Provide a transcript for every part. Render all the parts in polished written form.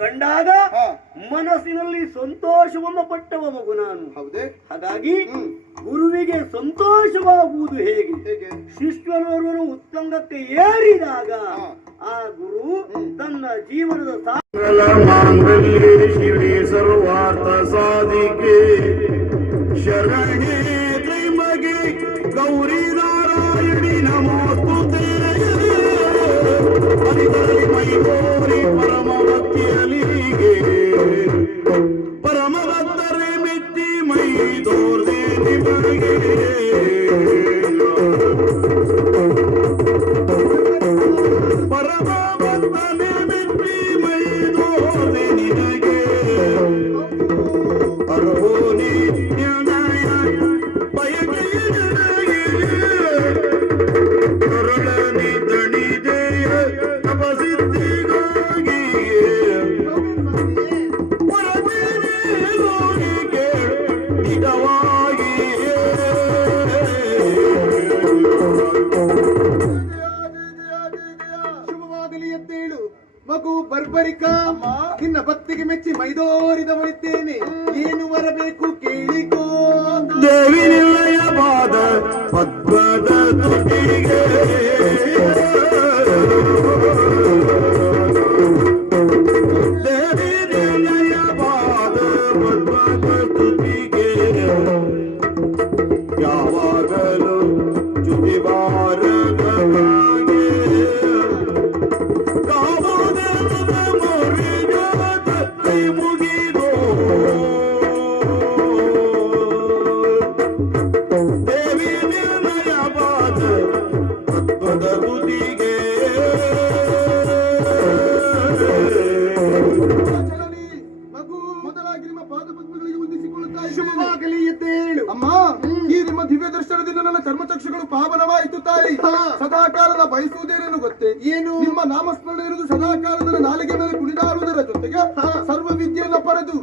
ಕಂಡಾಗ ಮನಸ್ಸಿನಲ್ಲಿ ಸಂತೋಷವನ್ನು ಪಟ್ಟವ ಮಗು ನಾನು. ಹೌದೇ? ಹಾಗಾಗಿ ಗುರುವಿಗೆ ಸಂತೋಷವಾಗುವುದು ಹೇಗೆ? ಶಿಷ್ಯನೋರ್ವನು ಉತ್ತುಂಗಕ್ಕೆ ಏರಿದಾಗ ಆ ಗುರು ತನ್ನ ಜೀವನದ ಶಿವೇ ಸರ್ವಾರ್ಥ ಸಾಧಿಕೆ ಶರಣೆ ತ್ರಿಮಗೆ ಗೌರಿ ನಾರಾಯಣಿ ನಮೋಸ್ತುತೆ ಮೈಗೋರಿ ಪರಮ ಭಕ್ತಿಯಲಿಗೆ ಪರಮ ಭಕ್ತರೇ ಮೆಚ್ಚಿ ಮೈ ತೋರ್ದೆ ನಿಮಗೆ ಪರಮ ಭಕ್ತನೇ ಮೆಚ್ಚಿ ಮೈ ತೋರ್ದೆ ನಿನಗೆ ಅರ್ಹೋನಿ ನ್ಯಾಯ ಬಯಕೆಯ ನನಗೆ ಕರುಳನಿ ದಣಿದೆಯ ತಪಸಿದ್ಧಿಗಾಗಿ ಹೊರಬೇನೆ ಹೋಗಿ ಕೇಳು ನಿಜವಾಗಿ ಶುಭವಾಗಲಿ ಎದ್ದೇಳು ಮಗು ಬರ್ಬರಿಕ. ನಿನ್ನ ಭಕ್ತಿಗೆ ಮೆಚ್ಚಿ ಮೈದೋರಿದವಳಿದ್ದೇನೆ. ಏನು ಬರಬೇಕು ಕೇಳಿಕೋ. ದೇವಿ ನಿಲಯ ಪಾದ ಪದ್ಮದ ತುಟಿಗೆ ದೇವಿ ನಿಲಯ ಪಾದ ಪದ್ಮದ ತುಟಿಗೆ ಯಾವಾಗಲೂ ಜುತಿಬಾರದ ಹಾಗೆ ಕಾಮೋದರದ ಮೊರೆಯಾದ ಕೈ ಮುಗಿದೋ ದೇವಿ ನಿರ್ಣಯ ಪಾದ ತತ್ವದ ತುದಿಗೆ ಮಗು ಮೊದಲಾಗಿ ನಿಮ್ಮ ಪಾದ ಪದ್ಮಗಳಿಗೆ ವಂದಿಸಿಕೊಳ್ಳುತ್ತಾ ಶುಭವಾಗಲಿ ಎದ್ದೇಳು. ಅಮ್ಮ, ಈ ನಿಮ್ಮ ದಿವ್ಯ ದರ್ಶನದಿಂದ ನನ್ನ ಚರ್ಮಚಕ್ಷುಗಳು ಪಾವನವಾಯಿತು ತಾಯಿ. ಸದಾಕಾಲದ ಬಯಸುವುದೇನೇನು ಗೊತ್ತೇ? ಏನು? ನಿಮ್ಮ ನಾಮಸ್ಮರಣೆ ಇರುವುದು ಸದಾಕಾಲದ ನಾಲಿಗೆ ಮೇಲೆ ಕುಣಿದಾಡುವುದರ ಜೊತೆಗೆ ಸರ್ವ ವಿದ್ಯೆಯನ್ನು ಪಡೆದು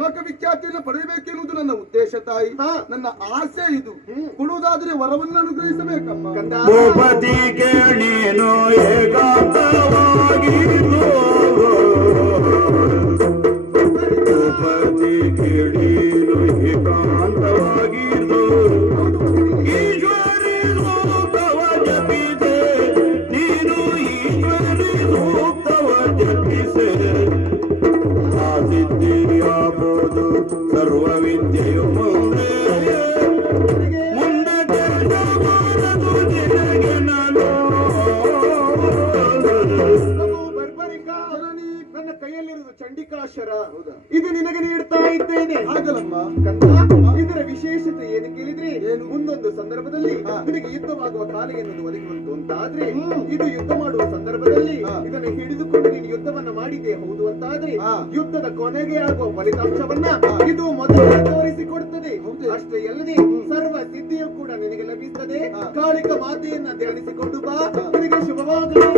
ಲೋಕವಿಖ್ಯಾತಿಯನ್ನು ಪಡೆಯಬೇಕೆನ್ನುವುದು ನನ್ನ ಉದ್ದೇಶ ತಾಯಿ. ನನ್ನ ಆಸೆ ಇದು. ಕೊಡುವುದಾದರೆ ವರವನ್ನು ಅನುಗ್ರಹಿಸಬೇಕಮ್ಮ. ಭೂಪತಿ ಕೇಳೀನು ಏಕಾಂತವಾಗಿದ್ದು ಭೂಪತಿ ಕೇಳೀನು ಏಕಾಂತವಾಗಿದ್ದು ಈಶ್ವರಿ ಸೂಕ್ತವ ಜಪಿಸೆ ನೀನು ಈಶ್ವರಿ ಸೂಕ್ತವ ಜಪಿಸೆ ಆ ಸಿದ್ಧಿಯಾಬೋದು ಸರ್ವ ವಿದ್ಯೆಯು ಮುಂದೆ ಮುಂದೆ ತಿಳಿಸಬಾರದು ನಿನಗೆ ನಾನು ಬರ್ಬರಿಕಾ, ನನ್ನ ಕೈಯಲ್ಲಿರುವುದು ಚಂಡಿಕಾಶರ. ಇದು ನಿನಗೆ ನೀಡ್ತಾ ಇದ್ದೇನೆ. ಆಗಲಮ್ಮ ಕಂದ, ಇದರ ವಿಶೇಷತೆ ಏನು ಕೇಳಿದ್ರೆ ಮುಂದೊಂದು ಸಂದರ್ಭದಲ್ಲಿ ನಿನಗೆ ಯುದ್ಧವಾಗುವ ಕಾಲ ಎನ್ನುವುದು ಒದಗುವಂತು ಅಂತಾದ್ರೆ ಇದು ಯುದ್ಧ ಮಾಡುವ ಸಂದರ್ಭದಲ್ಲಿ ಇದನ್ನು ಹಿಡಿದುಕೊಂಡು ನೀನು ಯುದ್ಧವನ್ನ ಮಾಡಿದೆ ಹೌದು ಅಂತಾದ್ರೆ ಯುದ್ಧದ ಕೊನೆಗೆ ಆಗುವ ಫಲಿತಾಂಶವನ್ನ ಇದು ಮೊದಲೇ ತೋರಿಸಿಕೊಡುತ್ತದೆ. ಅಷ್ಟೇ ಅಲ್ಲದೆ ಸರ್ವ ಸಿದ್ಧಿಯು ಕೂಡ ನಿನಗೆ ಲಭಿಸುತ್ತದೆ. ಕಾಳಿಕ ಮಾತೆಯನ್ನ ಧ್ಯಾನಿಸಿಕೊಂಡು ಬಾ. ನಿನಗೆ ಶುಭವಾಗಲಿ.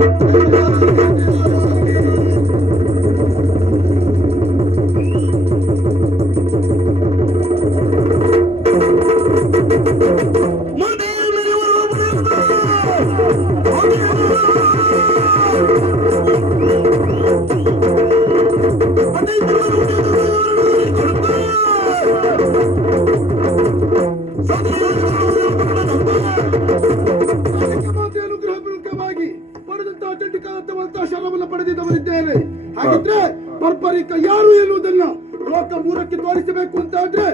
ಅನುಗ್ರಹಪೂರ್ವಕವಾಗಿ ಪಡೆದಂತಹ ಚಂಡಿಕಾಂತವಂತಹ ಶರವನ್ನು ಪಡೆದಿದ್ದವರಿದ್ದೇನೆ. ಹಾಗಿದ್ರೆ ಬರ್ಬರಿಕ ಯಾರು ಎನ್ನುವುದನ್ನ ಲೋಕ ಮೂರಕ್ಕೆ ತೋರಿಸಬೇಕು ಅಂತ ಆದ್ರೆ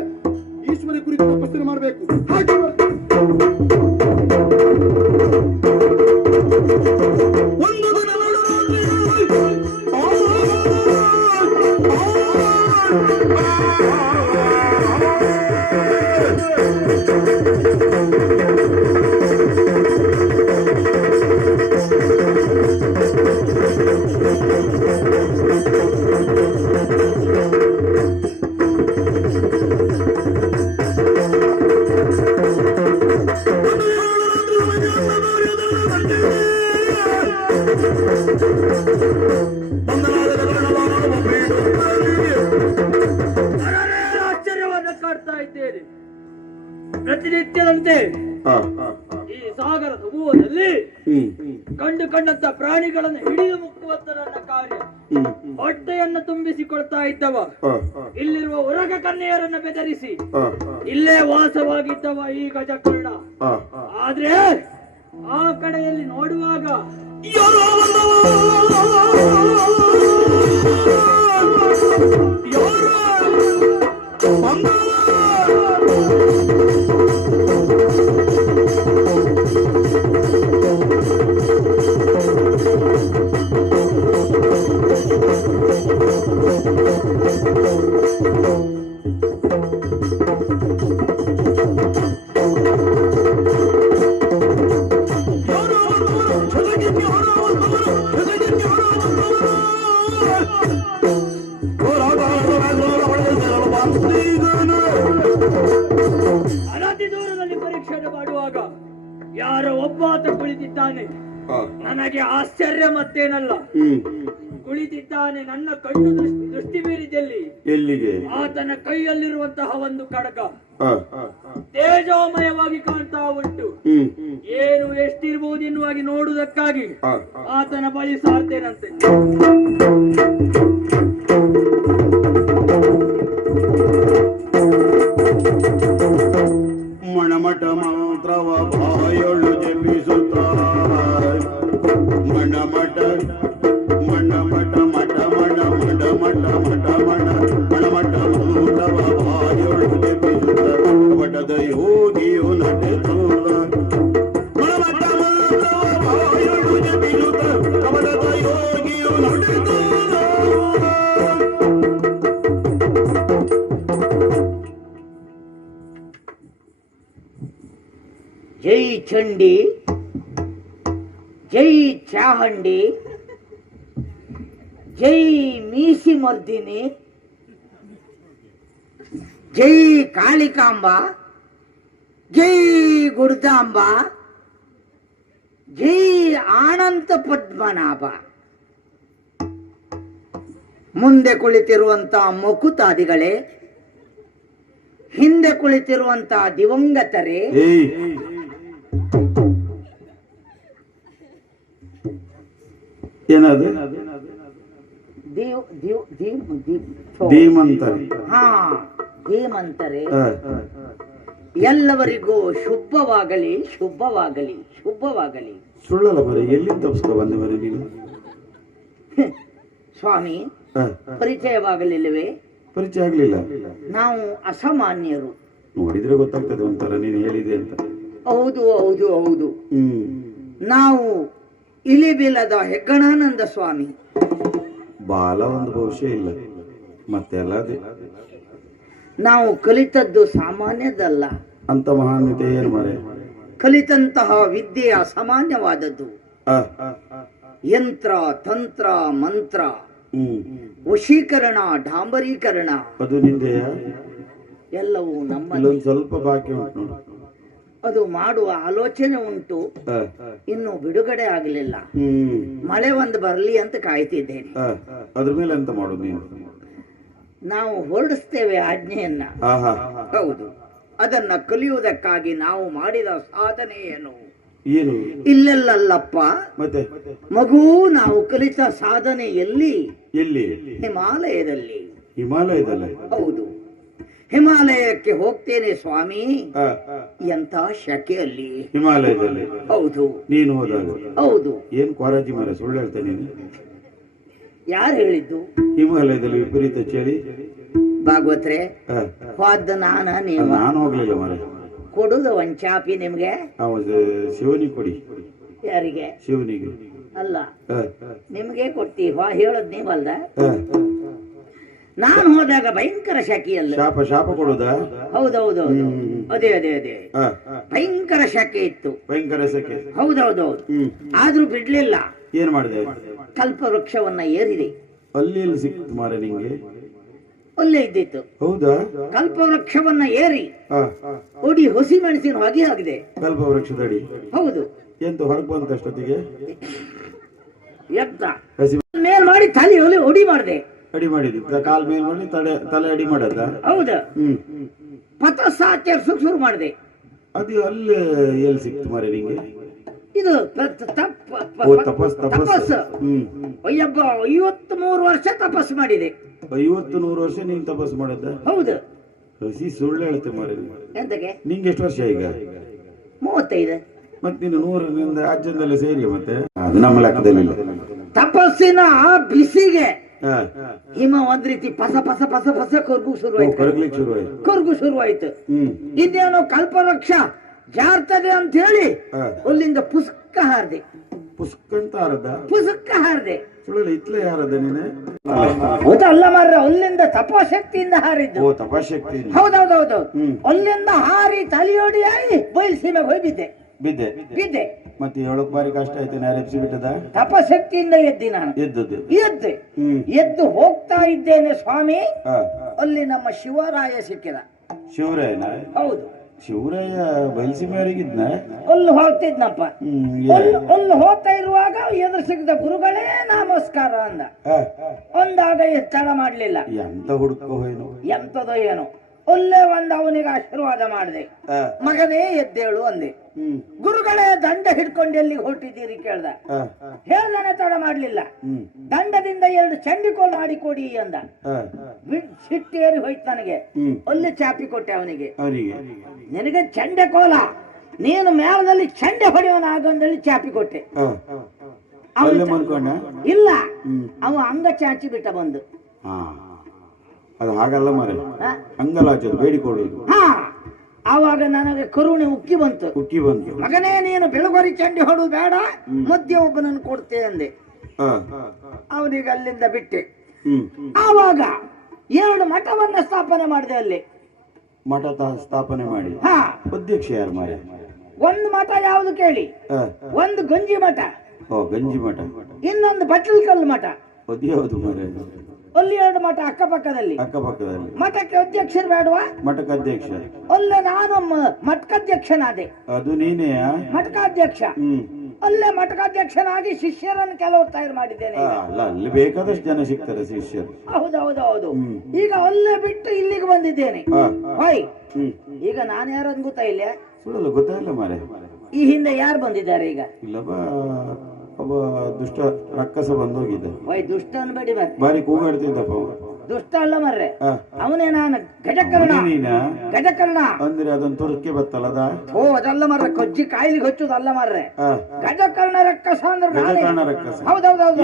ಈಶ್ವರಿ ಕುರಿತು ತಪಸ್ಸನ್ನು ಮಾಡಬೇಕು. ಹಾಗೆ ಆಶ್ಚರ್ಯವನ್ನು ಕಾಡ್ತಾ ಇದ್ದೇನೆ. ಪ್ರತಿನಿತ್ಯದಂತೆ ಈ ಸಾಗರ ಸಮೂಹದಲ್ಲಿ ಹ್ಮ್ ಕಂಡಂತ ಪ್ರಾಣಿಗಳನ್ನು ಹಿಡಿದು ಮುಕ್ಕುವಂತ ನನ್ನ ಕಾರ್ಯ. ಹ್ಮ್ ಹೊಟ್ಟೆಯನ್ನು ತುಂಬಿಸಿಕೊಳ್ತಾ ಇದ್ದವ, ಆ, ಇಲ್ಲಿರುವ ಉರಗ ಕನ್ಯೆಯರನ್ನ ಬೆದರಿಸಿ ಆ, ಇಲ್ಲೇ ವಾಸವಾಗಿದ್ದವ ಈ ಗಜಕರ್ಣ. ಆ. ಆದ್ರೆ ಆ ಕಡೆಯಲ್ಲಿ ನೋಡುವಾಗ ಯಾರೋ ಅನತಿ ದೂರದಲ್ಲಿ ಪರೀಕ್ಷೆ ಮಾಡುವಾಗ ಯಾರೋ ಒಬ್ಬಾತ ಕುಳಿತಿದ್ದಾನೆ. ನನಗೆ ಆಶ್ಚರ್ಯ ಮತ್ತೇನಲ್ಲ, ಕುಳಿತಿದ್ದಾನೆ. ನನ್ನ ಕಣ್ಣು ದೃಷ್ಟಿ ಮೀರಿದಲ್ಲಿ ಎಲ್ಲಿಗೆ? ಆತನ ಕೈಯಲ್ಲಿರುವಂತಹ ಒಂದು ಖಡ್ಗ ಆ, ತೇಜೋಮಯವಾಗಿ ಕಾಣ್ತಾ ಉಂಟು. ಏನು ಎಷ್ಟಿರ್ಬಹುದು ಎನ್ನುವಾಗಿ ನೋಡುವುದಕ್ಕಾಗಿ ಆ. ಆತನ ಬಳಿ ಸಾರ್ತೇನಂತೆ. ಮಣಮಠ ಮಂತ್ರವ ಬಾಯೊಳು ಜಪಿಸುತ್ತ ಮಣಮಠ ಮಣಮಠ ಮಠ ಮಣ ಮಠ ಮಠ ಮಠ ಮಣ ಮಣಮಠ ಮಂತ್ರವ ಬಾಯೊಳು ಜಪಿಸುತ್ತ ಮಠದ ಯೋಗಿಯು ನಡೆಸೂಲ ಮಣಮಠ ಮಂತ್ರವ ಬಾಯೊಳು ಜಪಿಸುತ್ತ ಮಠದ ಯೋಗಿಯು ನಡೆಸೂಲ. ಜೈ ಚಂಡಿ, ಜೈ ಚಾಹಂಡಿ, ಜೈ ಮೀಸಿ ಮರ್ದಿನಿ, ಜೈ ಕಾಳಿಕಾಂಬ, ಜೈ ಗುಡ್ದಾಂಬ, ಜೈ ಆನಂತ ಪದ್ಮನಾಭ. ಮುಂದೆ ಕುಳಿತಿರುವಂತಹ ಮುಕುತಾದಿಗಳೇ, ಹಿಂದೆ ಕುಳಿತಿರುವಂತಹ ದಿವಂಗತರೇ, ಏನದು? ಧೀಮಂತರಿ. ಹಾ, ಧೀಮಂತರೇ, ಎಲ್ಲವರಿಗೂ ಶುಭವಾಗಲಿ, ಶುಭವಾಗಲಿ, ಶುಭವಾಗಲಿ. ಸುಳ್ಳಲ್ಲ ಮರಿ, ಎಲ್ಲಿಂದ ತಪ್ಪಿಸ್ಕೊ ಬಂದೆ ಮರಿ ನೀನು? ಸ್ವಾಮಿ, ಪರಿಚಯವಾಗಲಿಲ್ಲವೇ? ಪರಿಚಯ ಆಗ್ಲಿಲ್ಲ. ನಾವು ಅಸಾಮಾನ್ಯರು. ನೋಡಿದ್ರೆ ಗೊತ್ತಾಗ್ತದೆ ಒಂಥರ ನೀನು ಹೇಳಿದೆ ಅಂತ. ಹೌದು ಹೌದು ಹೌದು. ನಾವು ಇಲಿಬಿಲದ ಹೆಗ್ಗಣಾನಂದ ಸ್ವಾಮಿ. ಬಾಲ ಒಂದು ಭವಿಷ್ಯ ಇಲ್ಲ, ಮತ್ತೆ ಅಲ್ಲ ಅದೇ. ನಾವು ಕಲಿತದ್ದು ಸಾಮಾನ್ಯದಲ್ಲ. ಅಂತ ಮಹಾನ್ಯತೆ ಏನು ಮಾರೆ? ಕಲಿತಂತಹ ವಿದ್ಯೆ ಅಸಾಮಾನ್ಯವಾದದ್ದು. ಯಂತ್ರ, ತಂತ್ರ, ಮಂತ್ರ, ವಶೀಕರಣ, ಡಾಂಬರೀಕರಣ, ಅದು ನಿಂದೆಯ? ಎಲ್ಲವೂ ನಮ್ಮ. ಇಲ್ಲೊಂದು ಸ್ವಲ್ಪ ಬಾಕಿ ಉಂಟು. ಅದು ಮಾಡುವ ಆಲೋಚನೆ ಉಂಟು, ಇನ್ನು ಬಿಡುಗಡೆ ಆಗಲಿಲ್ಲ. ಮಳೆ ಒಂದು ಬರಲಿ ಅಂತ ಕಾಯ್ತಿದ್ದೇನೆ. ಅದ್ರ ಮೇಲೆ ಎಂತ ಮಾಡೋದು ನೀನು? ನಾವು ಹೊರಡಿಸ್ತೇವೆ ಆಜ್ಞೆಯನ್ನ. ಹೌದು, ಅದನ್ನ ಕಲಿಯುವುದಕ್ಕಾಗಿ ನಾವು ಮಾಡಿದ ಸಾಧನೆ ಏನು? ಏನು? ಇಲ್ಲೆಲ್ಲಲ್ಲಪ್ಪ, ಮತ್ತೆ ಮಗು, ನಾವು ಕಲಿತ ಸಾಧನೆ ಎಲ್ಲಿ? ಎಲ್ಲಿ? ಹಿಮಾಲಯದಲ್ಲಿ. ಹಿಮಾಲಯದಲ್ಲಿ? ಹೌದು, ಹಿಮಾಲಯಕ್ಕೆ ಹೋಗ್ತೇನೆ ಸ್ವಾಮಿ. ಎಂತ ಶಕೆಯಲ್ಲಿ ಹಿಮಾಲಯದಲ್ಲಿ? ಹೌದು. ನೀನು ಹೋದಾಗ? ಹೌದು. ಏನ್ ಕ್ವಾರಾಜಿ ಮಾರ, ಸುಳ್ಳು ಹೇಳ್ತೇನೆ ನೀನು. ಯಾರು ಹೇಳಿದ್ದು? ಹಿಮಾಲಯದಲ್ಲಿ ವಿಪರೀತ ಚಳಿ. ಭಾಗವತ್ರೆ, ಹೋದ ನೀವು? ನಾನು ಹೋಗ್ಲಿಲ್ಲ ಮಾರ. ಕೊಡುದು ಒಂದ್ ಚಾಪಿ ನಿಮ್ಗೆ? ಶಿವನಿಗೆ ಕೊಡಿ. ಯಾರಿಗೆ? ಶಿವನಿಗೆ. ಅಲ್ಲ, ನಿಮ್ಗೆ ಕೊಡ್ತೀವ, ಹೇಳದ್ ನೀವಲ್ದ? ನಾನು ಹೋದಾಗ ಭಯಂಕರ ಶಕೆಯಲ್ಲ. ಶಾಪ ಕೊಡುದ? ಹೌದೌದು, ಅದೇ ಅದೇ ಅದೇ, ಭಯಂಕರ ಶಕೆ ಇತ್ತು. ಭಯಂಕರ ಸೆಕೆ? ಹೌದೌದೌದು. ಆದ್ರೂ ಬಿಡ್ಲಿಲ್ಲ. ಏನ್ ಮಾಡಿದೆ? ಕಲ್ಪ ವೃಕ್ಷವನ್ನ ಏರಿದೆ. ಅಲ್ಲಿ ಎಲ್ಲಿ ಸಿಕ್ತು ಮಾರ ನಿಂಗೆ? ಅಲ್ಲೇ ಇದ್ದಿತ್ತು. ಹೌದಾ? ಕಲ್ಪ ವೃಕ್ಷವನ್ನ ಏರಿ ಒಡಿ ಹೊಸಿ ಮೆಣಸಿನ ಹೊಗೆ ಆಗಿದೆ. ಕಲ್ಪ ವೃಕ್ಷದಡಿ? ಹೌದು. ಎಂತ ಹೊರಗೆ ಬಂತ ಅಷ್ಟೊತ್ತಿಗೆ? ಎಂತ ಮೇಲ್ ಮಾಡಿ ತಲೆ ಒಡಿ ಮಾಡಿದೆ. ಅಡಿ ಮಾಡಿದ್ದು? ಕಾಲ್ ಮೇಲ್ ಮಾಡಿ ತಲೆ ಅಡಿ ಮಾಡದ? ಹೌದು. ಪಥ ಸಾಚರಿಸಕ್ ಶುರು ಮಾಡಿದೆ. ಅದು ಅಲ್ಲಿ ಎಲ್ಲಿ ಸಿಕ್ತು ಮಾರೆ ನಿಂಗೆ? ಇದು ಓ ತಪಸ್ ತಪಸ್ಸು. ಹ್ಮ್. ಅಯ್ಯಬ್ಬ 53 ವರ್ಷ ತಪಸ್ಸು ಮಾಡಿದೆ. 50-100 ವರ್ಷ ನೀನ್ ತಪಸ್ ಮಾಡದ್ದ? ಹೌದು. ಹಸಿ ಸುಳ್ಳು ಹೇಳ್ತೆ ಮಾರಿ. ಎಂತಕ್ಕೆ? ನಿಂಗೆ ಎಷ್ಟು ವರ್ಷ ಈಗ? 35. ಮತ್ತೆ ನೀನು 100 ಅಜ್ಜಂದೆಲ್ಲ ಸೇರಿ ಮತ್ತೆ ಅದು ನಮ್ಮ ಲೆಕ್ಕದಲ್ಲಿ ಇಲ್ಲ. ತಪಸ್ಸಿನ ಬಿಸಿಗೆ ಹಾ. ಹಿಮ ಒಂದ್ ರೀತಿ ಪಸ ಪಸ ಪಸ ಪಸ ಕೊರ್ಗು ಶುರುವಾಯ್ತು. ಕರಗ್ಲಿಕ್ಕೆ ಶುರುವಾಯ್ತು. ಕೊರ್ಗು ಶುರುವಾಯ್ತು. ಇನ್ನೇನೋ ಕಲ್ಪವೃಕ್ಷ ಜಾರ್ತದೆ ಅಂತ ಹೇಳಿ ಅಲ್ಲಿಂದ ಪುಸ್ಕ ಹಾರ್ದೆ. ಪುಸ್ಕ ಅಂತ ಹಾರದ? ಪುಸ್ಕ ಹಾರ್ದೆ. ಸುಳ್ಳು ಇತ್ಲೆ ಯಾರದ ನೀನೆ? ಹೌದಲ್ಲ ಮಾರ್ರೆ, ಅಲ್ಲಿಂದ ತಪಶಕ್ತಿಯಿಂದ ಹಾರಿದ್ದು. ಓ ತಪಶಕ್ತಿ. ಹೌದೌದೌದು. ಅಲ್ಲಿಂದ ಹಾರಿ ತಲೆಯೋಡಿಯಾಗಿ ಬಯಲು ಸೀಮೆಗೆ ಹೋಗಿ ಬಿದ್ದೆ. ಬಿದ್ದೆ. ಮತ್ತೆ 7 ಬಾರಿ ಕಷ್ಟ ಆಯ್ತು. ನಾರೆಪ್ಸಿ ಬಿಟ್ಟದ? ತಪಶಕ್ತಿಯಿಂದ ಎದ್ದಿ ನಾನು. ಎದ್ದು ಹೋಗ್ತಾ ಇದ್ದೇನೆ ಸ್ವಾಮಿ. ಅಲ್ಲಿ ನಮ್ಮ ಶಿವರಾಯ ಸಿಕ್ಕಿದ. ಶಿವರಾಯನ? ಹೌದು. ಶಿವರಾಯ ಬಯಲ್ಸೀಮೆಯವರಿಗಿದ್ನ? ಅಲ್ಲಿ ಹೋಗ್ತಿದ್ನಪ್ಪ. ಅಲ್ಲಿ ಹೋಗ್ತಾ ಇರುವಾಗ ಎದುರು ಸಿಕ್ಕಿದ ಗುರುಗಳೇ ನಮಸ್ಕಾರ ಅಂದ. ಒಂದಾಗ ಎಚ್ಚರ ಮಾಡ್ಲಿಲ್ಲ. ಎಂತ ಹುಡುಕೋ ಹೋಯ್ನು ಎಂತದೋ ಏನೋ. ಅಲ್ಲೇ ಅವನಿಗೆ ಆಶೀರ್ವಾದ ಮಾಡಿದೆ. ಮಗನೇ ಎದ್ದೇಳು ಅಂದೆ. ಗುರುಗಳೇ ದಂಡ ಹಿಡ್ಕೊಂಡು ಎಲ್ಲಿಗೆ ಹೊರಟಿದ್ದೀರಿ ಕೇಳ್ದ. ಹೇಳ್ದಾನೆ ತಡ ಮಾಡ್ಲಿಲ್ಲ. ದಂಡದಿಂದ 2 ಚಂಡಿಕೋಲ್ ಮಾಡಿ ಕೊಡಿ ಅಂದ. ಸಿಟ್ಟೇರಿ ಹೋಯ್ತು ನನಗೆ. ಅಲ್ಲಿ ಚಾಪಿ ಕೊಟ್ಟೆ ಅವನಿಗೆ. ನಿನಗೆ ಚಂಡೆ ಕೋಲ, ನೀನು ಮೇಳದಲ್ಲಿ ಚಂಡೆ ಹೊಡೆಯವನಾಗಂದೇಳಿ ಚಾಪಿ ಕೊಟ್ಟೆ. ಇಲ್ಲ, ಅವ ಅಂಗ ಚಾಚಿ ಬಿಟ್ಟ ಬಂದು. ಅದು ಹಾಗಲ್ಲ ಮಾರೆ, ಅಂಗಲಾಚದು ಬೇಡಿಕೊಳ್ಳುವುದು. ಆವಾಗ ನನಗೆ ಕರುಣೆ ಉಕ್ಕಿ ಬಂತು. ಮಗನೇ ನೀನು ಬೆಳಗೊರಿ ಚಂಡಿ ಹೊಡು ಬೇಡ, ಮಧ್ಯೆ ಒಬ್ಬನನ್ನು ಕೊಡ್ತೆ ಅಂದೆ. ಅವನಿಗೆ ಅಲ್ಲಿಂದ ಬಿಟ್ಟೆ. ಆವಾಗ 2 ಮಠವನ್ನ ಸ್ಥಾಪನೆ ಮಾಡಿದೆ ಅಲ್ಲಿ. ಮಠ ಸ್ಥಾಪನೆ ಮಾಡಿ ಅಧ್ಯಕ್ಷ ಯಾರು ಮಾರೆ? ಒಂದು ಮಠ ಯಾವುದು ಕೇಳಿ, ಒಂದು ಗಂಜಿ ಮಠ. ಗಂಜಿ ಮಠ. ಇನ್ನೊಂದು ಬಟ್ಲಕಲ್ಲು ಮಠ. ಅದ್ಯಾವುದು ಮಾರೆ? ಅಲ್ಲಿ 2 ಮಠ ಅಕ್ಕಪಕ್ಕದಲ್ಲಿ. ಮಠಕ್ಕೆ ಅಧ್ಯಕ್ಷರು ಬೇಡವಾ? ಮಠಕ್ಕೆ ಅಧ್ಯಕ್ಷ. ಅಲ್ಲೇ ನಾನು ಮಠಕಾಧ್ಯಕ್ಷನಾದೆ. ಅದು ನೀನೇ? ಮಠಕಾಧ್ಯಕ್ಷ. ಅಲ್ಲೇ ಮಠಕಾಧ್ಯಕ್ಷನಾಗಿ ಶಿಷ್ಯರನ್ನು ಕೆಲವರು ತಯಾರು ಮಾಡಿದ್ದೇನೆ. ಅಲ್ಲ, ಅಲ್ಲಿ ಬೇಕಾದಷ್ಟು ಜನ ಸಿಗ್ತಾರೆ ಶಿಷ್ಯರು. ಹೌದೌದೌದು. ಈಗ ಅಲ್ಲೇ ಬಿಟ್ಟು ಇಲ್ಲಿಗೆ ಬಂದಿದ್ದೇನೆ. ಹೋಯ್, ಈಗ ನಾನು ಯಾರನ್ನು ಗೊತ್ತಾ? ಇಲ್ಲ ಸುಳ್ಳಲ್ಲ, ಗೊತ್ತಾಯಿಲ್ಲ ಮಾರೆ. ಈ ಹಿಂದೆ ಯಾರು ಬಂದಿದ್ದಾರೆ ಈಗ? ಇಲ್ಲಪ್ಪ, ಒಬ್ಬ ದುಷ್ಟ ರಕ್ಕಸ ಬಂದೋಗಿದ್ದ. ದುಷ್ಟ ಅನ್ಬೇಡಿ ಮತ್ತೆ. ಬಾರಿ ಕೂಗಾಡ್ತಿದ್ದಪ್ಪ. ದುಷ್ಟ ಅಲ್ಲ ಮರ್ರೆ, ಅವನೇ ನಾನು ಗಜಕರ್ಣ. ಗಜಕರ್ಣ ಅಂದ್ರೆ ಅದೊಂದು ತುರ್ಕೆ ಬತ್ತಲ್ಲ ಅದ? ಅದಲ್ಲ ಮರ್ರೆ, ಕೊಜ್ಜಿ ಕಾಯಿಲಿಗೆ ಹಚ್ಚುದಲ್ಲ ಮರ್ರೆ. ಗಜಕರ್ಣ ರಕ್ಕಸ ಅಂದ್ರೆ ಹೌದೌದೌದು.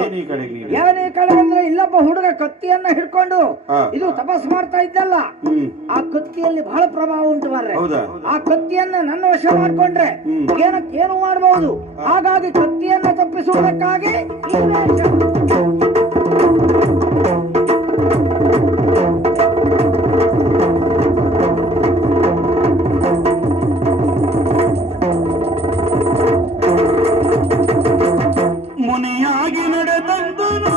ಏನೇ ಕಡೆ ಅಂದ್ರೆ ಇಲ್ಲೊಬ್ಬ ಹುಡುಗ ಕತ್ತಿಯನ್ನ ಹಿಡ್ಕೊಂಡು ಇದು ತಪಸ್ ಮಾಡ್ತಾ ಇದ್ದಲ್ಲ, ಆ ಕತ್ತಿಯಲ್ಲಿ ಬಹಳ ಪ್ರಭಾವ ಉಂಟು ಮರ್ರೆ. ಆ ಕತ್ತಿಯನ್ನ ನನ್ನ ವಶ ಮಾಡ್ಕೊಂಡ್ರೆ ಏನು ಮಾಡಬಹುದು. ಹಾಗಾಗಿ ಕತ್ತಿಯನ್ನ ತಪ್ಪಿಸುವುದಕ್ಕಾಗಿ ಮುನಿಯಾಗಿ ನಡೆದಂತನು,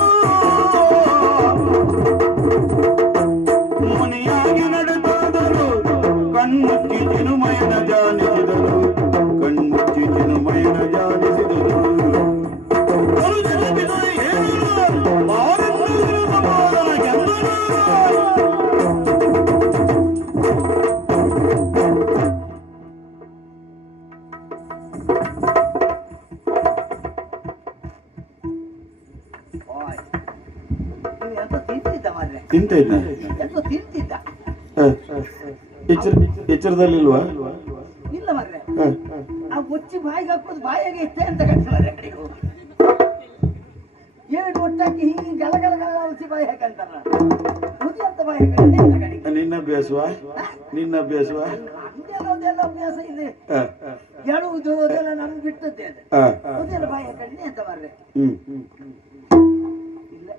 ಮುನಿಯಾಗಿ ನಡೆದಾದರು, ಕಣ್ಣುಚ್ಚಿ ಚಿನುಮಯನ ಜಾನಿಸಿದರು, ಕಣ್ಣುಚ್ಚಿ ಚಿನುಮಯನ ಜಾನಿಸಿದರು. ತಿಂತ ಇದ್ದ ಎಚ್ಚರದಲ್ಲಿಲ್ವಾ? ಇಲ್ಲ ಮರ್ರೆ, ಆ ಒಚ್ಚಿ ಬಾಯಿಗೆ ಹಾಕೋದು ಬಾಯಿಗೆ ಇತ್ತೆ ಅಂತ ಕಟ್ತಾರೆ. ಎರಡು ಒಟ್ಟಾಕಿ ಹಿಂಗೆ ಗಲಗಲ ಔಷಧಿ ಬಾಯಿ ಹಾಕಂತಾರ. ಮುದಿ ಅಂತ ಬಾಯಿ ಹಾಕ. ನಿನ್ನ ಅಭ್ಯಾಸವಾ? ನಿನ್ನ ಅಭ್ಯಾಸವಾ? ನಮ್ದೆಲ್ಲ ಅಭ್ಯಾಸ ಇದೆ. ಹೇಳುವುದು ಅದೆಲ್ಲ ನಮ್ಗೆ ಬಿಟ್ಟದ್ದೇ. ಮುದಿಯಲ್ಲ ಬಾಯಿ ಹಾಕಂಡಿ ಅಂತ ಮರ್ರೆ. ಇಲ್ಲ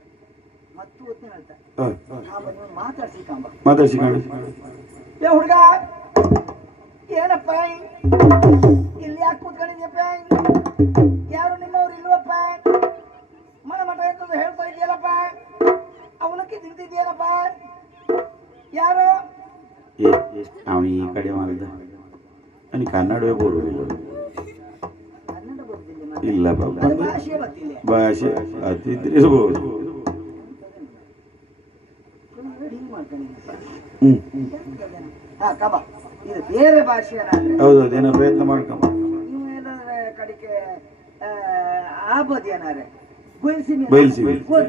ಮತ್ತು ಓದ್ತೀನಿ ಅಂತ ಮಾತಾಡ್ಸಿಕೊಂಡು ಹುಡುಗ ಏನಪ್ಪ ಇಲ್ಲಿ ಯಾಕೆ ಕೂತ್ಕೊಂಡಿದ್ಯಪ್ಪ? ಯಾರು ನಿಮ್ಮವ್ರು ಇಲ್ವಪ್ಪ? ಮಠ ಎಂತದ್ದು ಹೇಳ್ತಾ ಇದೆಯಲ್ಲಪ್ಪ? ಅವಲಕ್ಕಿ ತಿಂತಿದ್ಯೇನಪ್ಪ? ಯಾರು? ಅವನು ಈ ಕಡೆ ಮಾಡಿದ. ನನಗೆ ಕನ್ನಡವೇ ಬರುವುದಿಲ್ಲ. ಇಲ್ಲ ಭಾಷೆ ಅದಿದ್ರೆ ಇರ್ಬೋದು. ಬೇರೆ ಭಾಷೆ ಹೌದೌದು, ಏನೋ ಪ್ರಯತ್ನ ಮಾಡ್ಕೊಂಬ. ಕಡಿಕೆ ಆ ಬದಿಯನಾರೆ ಬಯಲ್ಸಿ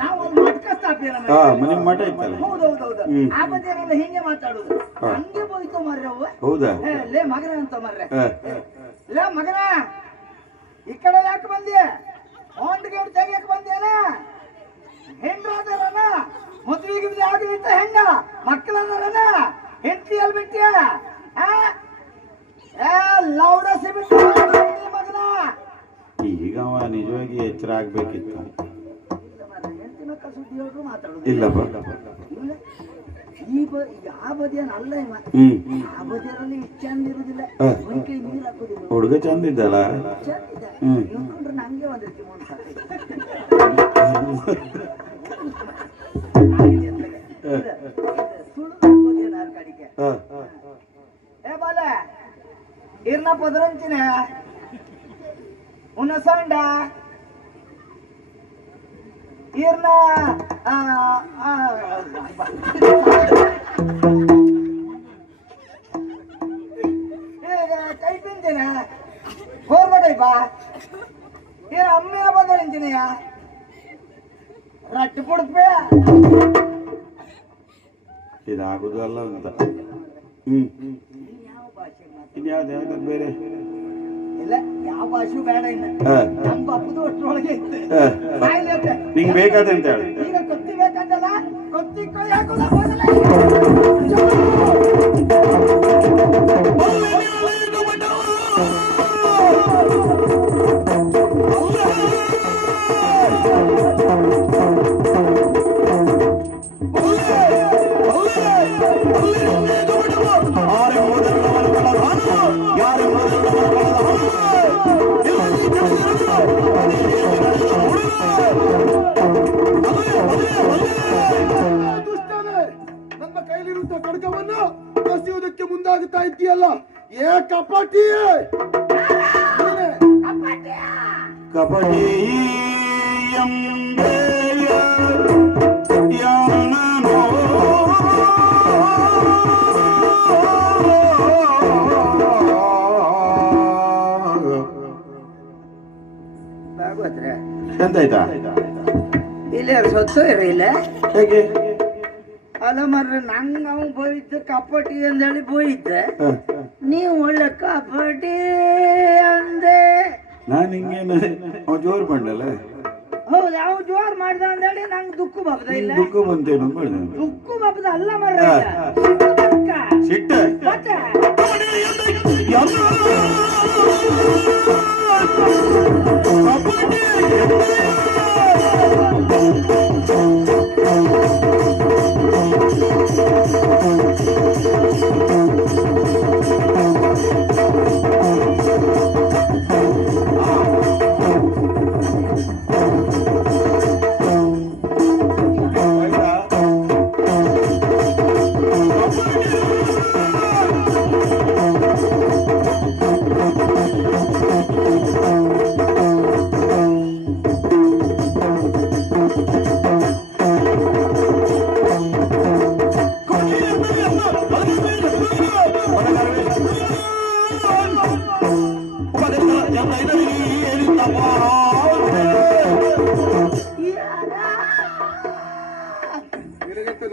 ನಾವು ಒಂದು ಮಠ ಸ್ಥಾಪಿಯಲ್ಲ ನಿಮ್ ಮಠ ಇತ್ತಲ್ಲ. ಹೌದೌದೌದು ಆ ಬದಿಯನೆಲ್ಲ ಹಿಂಗೆ ಮಾತಾಡುದು ಹಂಗೆ ಹೋಯ್ತು ಮರ್ರೆ ಅವು ಹೌದಾ? ಲೇ ಮಗನ ಅಂತ ಮರ್ರೆ ಲೇ ಮಗನ ಈ ಕಡೆ ಯಾಕೆ ಬಂದ್ಯ ಹೊಂಡ್ಗೆ ತೆಗಿಯಕ್ ಬಂದ್ಯಾನ ಹೆಂಡ್ರಾದರನ ಮದ್ವೆಗೆ ಆಗಿತ್ತ ಹೆಂಗ ಮಕ್ಕಳದಾರನ ಹೆಂಡತಿ ಎಲ್ಲಿ ಬಿಟ್ಟಿಯ ಲೌಡ ಸಿಬಿಟ್ಟು ಮಗನ ಈಗ ಅವ ನಿಜವಾಗಿ ಎಚ್ಚರ ಆಗ್ಬೇಕಿತ್ತು. ಹೆಂಡತಿ ಮಕ್ಕಳ ಸುದ್ದಿ ಹೇಳ್ರು ಮಾತಾಡುದು ಇಲ್ಲಪ್ಪ. ಆ ಬದಿಯನ್ ಅಲ್ಲ ಇವ ಆ ಬದಿಯಲ್ಲಿ ಇಷ್ಟು ಚಂದ ಇರುದಿಲ್ಲ ಒಂದ್ ಕೈ ನೀರ್ ಹಾಕುದಿಲ್ಲ ಹುಡುಗ ಚಂದ ಇದ್ದಲ್ಲ. ಚಂದ ಇವ್ಕೊಂಡ್ರೆ ನಂಗೆ ಒಂದಿರ್ತಿ ಕಡಿಕೆ ಏ ಬಾಲ ಇರ್ನ ಪದರಂಚಿನ ಉನ್ನ ಸಂಡ ಇರ್ನ ಕೈ ಪಿಂಚಿನ ಗೋರ್ಬಡೈ ಬಾ ಏನ ಅಮ್ಮ ಪದರಂಚಿನಯ ರಟ್ಟು ಪುಡ್ಪೆ ಇದಾಗುದಲ್ಲ ಅಂತ. ಇನ್ಯಾವ್ದು ಬೇರೆ ಇಲ್ಲ ಯಾವ ಭಾಷೆಯೂ ಬೇಡ ಇನ್ನ ನಮ್ಮ ಅಪ್ಪದು ಅಷ್ಟರೊಳಗೆ ನಿಂಗೆ ಬೇಕಾದ್ರೆ ಅಂತ ಹೇಳಿ. ಈಗ ಕೊತ್ತಿ ಬೇಕಂತಲ್ಲ ಕೊತ್ತಿ ಕೈ ಹಾಕೋದ ನನ್ನ ಕೈಲಿರುವಂತಹ ಖಡ್ಗವನ್ನು ಕಸಿಯುವುದಕ್ಕೆ ಮುಂದಾಗುತ್ತಾ ಇದ್ದೀಯಲ್ಲ ಏ ಕಪಟಿ ಕಬಡ್ಡಿ ಎಂತಾಯ್ತಾ? ಇಲ್ಲೇ ಸೊತ್ತು ಇರಲಿಲ್ಲ ಹೇಗೆ? ಅಲ್ಲ ಮರ್ರೆ ನಂಗ ಅವ್ ಬೋಯ್ತು ಕಪಟಿ ಅಂದೇಳಿ ಬೋಯ್ತೆ ನೀವು ಒಳ್ಳೆ ಕಪಟಿ ಅಂದೆ. ನಾನು ಹಿಂಗೇನು ಅವ ಜೋರು ಬಂಡಲ್ಲ. ಹೌದು ಅವ್ ಜೋರ್ ಮಾಡ್ದ ಅಂದೇಳಿ ನಂಗೆ ದುಃಖ ಬಾಬದ ಇಲ್ಲ ದುಃಖ ಬಂತೇನು ಮಾಡಿದೆ. ದುಃಖ ಬಾಬದ ಅಲ್ಲ ಮರ್ರೆ ಸಿಟ್ಟ ಮತ್ತೆ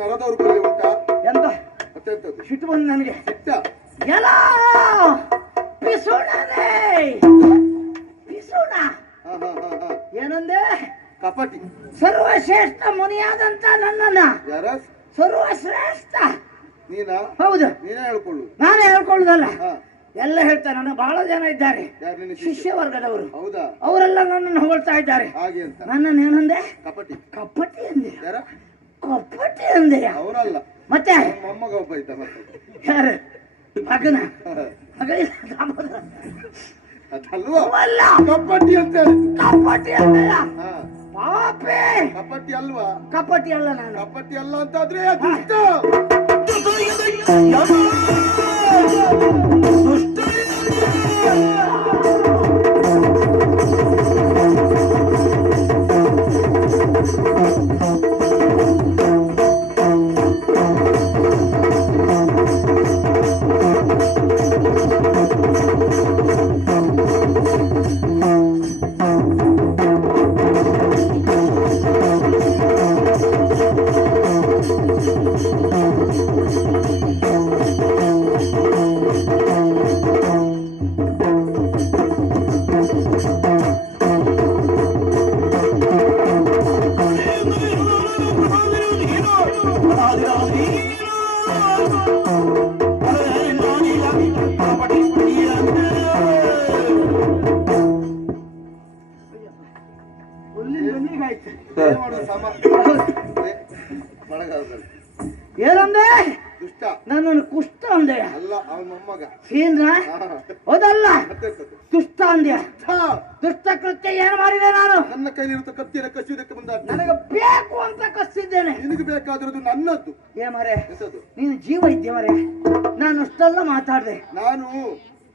ನರದವ್ರು ಬಂದೆ ಉಂಟಾ ಎಂತ ಮತ್ತೆಂತದ್ದು ಸಿಟ್ಟು ಬಂದು ನನಗೆ ಸಿಟ್ಟ ಎಲ್ಲ ಪಿಸೋಣನೇ ಪಿಸೋಣ ಏನಂದೆ ಕಪಟಿ ಸರ್ವಶ್ರೇಷ್ಠ ಮುನಿಯಾದಂತ ನನ್ನನ್ನ ಯಾರ ಸರ್ವಶ್ರೇಷ್ಠ ನೀನಾ ಹೌದು ನೀನೇ ಹೇಳ್ಕೊಳ್ಳು ನಾನೇ ಹೇಳ್ಕೊಳ್ಳುದಲ್ಲ ಹಾ ಎಲ್ಲ ಹೇಳ್ತಾರೆ ನನಗೆ ಬಹಳ ಜನ ಇದ್ದಾರೆ ಯಾರು ನಿನ್ನ ಶಿಷ್ಯ ವರ್ಗದವರು ಹೌದಾ ಅವರೆಲ್ಲ ನನ್ನನ್ನು ಹೊಗಳ್ತಾ ಇದ್ದಾರೆ ಹಾಗೆ ಅಂತ ನನ್ನನ್ನು ಏನಂದೆ ಕಪಟಿ ಕಪಟಿ ಅಂದೆ ಯಾರ ಕಪಟಿ ಅಂದೆ ಅವರಲ್ಲ ಮತ್ತೆ ಮೊಮ್ಮಗ ಒಬ್ಬ ಇದ್ದ ಮತ್ತೆ ಯಾರು ಮಗನ ಮಗ ಅದಲ್ವಾ ಅಲ್ಲ ಕಪಟಿ ಅಂತ ಹೇಳಿದ್ದು ಕಪಟಿ ಅಂದೆಯ ಹಾ ಪಾಪೆ ಕಪಟಿ ಅಲ್ವಾ ಕಪಟಿ ಅಲ್ಲ ನಾನು ಕಪಟಿ ಅಲ್ಲ ಅಂತಾದ್ರೆ ದುಷ್ಟ ಏನಂದೆ? ದುಷ್ಟ ನನ್ನನ್ನು ಕುಷ್ಟ ಅಂದೆ. ಅಲ್ಲ, ಅವನ ಮೊಮ್ಮಗ. ಸೀನ್ರ ಹೌದಲ್ಲ, ಮತ್ತೆಂತದ್ದು? ದುಷ್ಟ ಅಂದ್ಯ. ಛಾ! ದುಷ್ಟ ಕೃತ್ಯ ಏನು ಮಾಡಿದೆ ನಾನು? ನನ್ನ ಕೈಲಿರುತ್ತ ಕತ್ತಿಯನ್ನು ಕಸಿಯುವುದಕ್ಕೆ ಮುಂದಾದ ನನಗೆ ಬೇಕು ಅಂತ ಕಸಿದ್ದೇನೆ. ನಿನಗೆ ಬೇಕಾದಿರೋದು ನನ್ನದ್ದು. ಏ ಮರೆ, ಎಂತದ್ದು? ನೀನು ಜೀವ ಇದ್ದೆ ಮರೆ. ನಾನು ಅಷ್ಟೆಲ್ಲ ಮಾತಾಡ್ದೆ, ನಾನು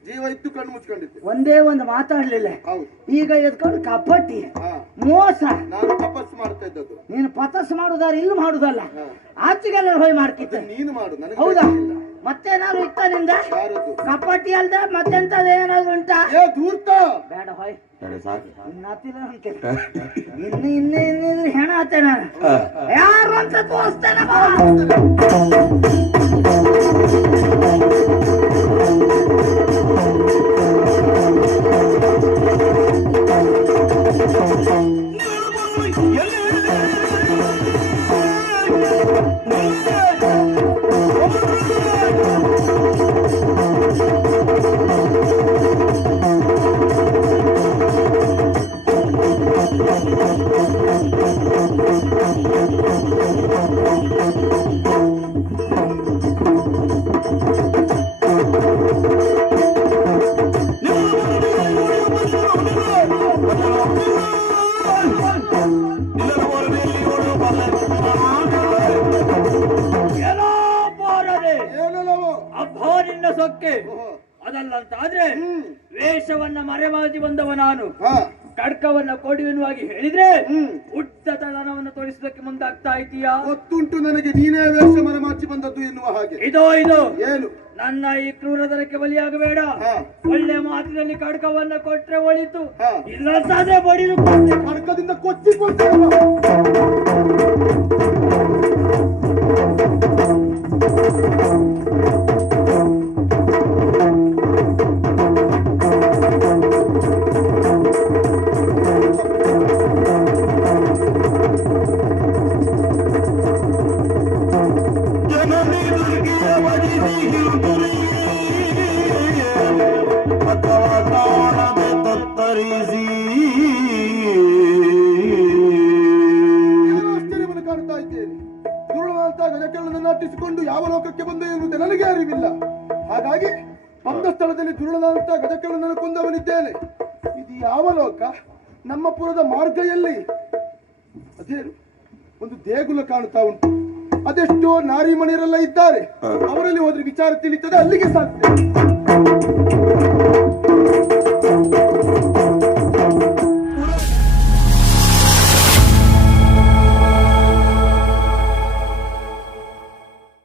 ಜೀವ ಇದ್ದು ಕಣ್ಣು ಮುಚ್ಕೊಂಡಿದ್ದೆ. ಒಂದೇ ಒಂದು ಮಾತಾಡ್ಲಿಲ್ಲ. ಹೌದು. ಈಗ ಎದ್ಕೊಂಡು ಕಪಟ್ಟಿ ಹಾ, ಮೋಸ. ನಾನು ತಪಸ್ಸು ಮಾಡ್ತಾ ಇದ್ದದ್ದು. ನೀನು ಪತಸ್ ಮಾಡುದಾರ ಇಲ್ಲಿ ಮಾಡುದಲ್ಲ, ಹಾ. ಆಚೆಗೆಲ್ಲ ಹೋಗಿ ಮಾಡ್ಕಿದ್ದೆ. ನೀನು ಮಾಡು, ನನಗೆ ಹೌದಾ? ಬೇಕಾಗಿಲ್ಲ. ಮತ್ತೇನಾದ್ರು ಇತ್ತ ನಿಂದ? ಯಾರದ್ದು? ಕಪಟ್ಟಿ ಅಲ್ದ ಮತ್ತೆಂತದ ಏನಾದ್ರು ಉಂಟಾ? ಏ ಧೂರ್ತ! ಬೇಡ ಹೋಯ್, ಸರಿ, ಸಾಕು. ಇನ್ನಿದ್ರೆ ಹೆಣ ಆತೆ ನಾನು. ಯಾರು ಅಂತ ತೋರಿಸ್ತೇನೆ ಬಾ. ಅಭಾನಿನ್ನ ಸೊಕ್ಕೆ ಅದಲ್ಲಂತ ಆದ್ರೆ ವೇಷವನ್ನ ಮರೆಮಾಚಿ ಬಂದವ ನಾನು. ಕಡ್ಕವನ್ನ ಕೊಡುವನುವಾಗಿ ಹೇಳಿದ್ರೆ ಉದ್ದತನವನ್ನು ತೋರಿಸುವುದಕ್ಕೆ ಮುಂದಾಗ್ತಾ ಇದೀಯಾ? ಗೊತ್ತುಂಟು ನನಗೆ, ನೀನೇ ವೇಷ ಮರೆಮಾಚಿ ಬಂದದ್ದು ಎನ್ನುವ ಹಾಗೆ. ಇದು ಏನು? ನನ್ನ ಈ ಕ್ರೂರತನಕ್ಕೆ ಬಲಿಯಾಗಬೇಡ. ಒಳ್ಳೆ ಮಾತಿನಲ್ಲಿ ಕಡ್ಕವನ್ನ ಕೊಟ್ರೆ ಒಳಿತು, ಇಲ್ಲಂತಾದ್ರೆ ಬಡಿದು ಕಡ್ಕದಿಂದ ಕೊಚ್ಚಿಕೊಳ್ತೇವೆ. ಕಾಣ್ತಾ ಇದ್ದೇನೆ. ದುರುಳಂತ ಗಜಕೇಳನನ್ನು ನಟಿಸಿಕೊಂಡು ಯಾವ ಲೋಕಕ್ಕೆ ಬಂದೆ ಎನ್ನುವುದು ನನಗೆ ಅರಿವಿಲ್ಲ. ಹಾಗಾಗಿ ಬಂದ ಸ್ಥಳದಲ್ಲಿ ದುರುಳದಂತ ಗಜಕೇಳನನ್ನು ಕೊಂದವನಿದ್ದೇನೆ. ಇದು ಯಾವ ಲೋಕ? ನಮ್ಮ ಪುರದ ಮಾರ್ಗ ಎಲ್ಲಿ? ಅದೇನು ಒಂದು ದೇಗುಲ ಕಾಣ್ತಾ ಉಂಟು. ಅದೆಷ್ಟೋ ನಾರಿ ಮಣಿಯರೆಲ್ಲ ಇದ್ದಾರೆ. ಅವರಲ್ಲಿ ಹೋದ್ರೆ ವಿಚಾರ ತಿಳಿಯುತ್ತದೆ. ಅಲ್ಲಿಗೆ ಸಾಧ್ಯ.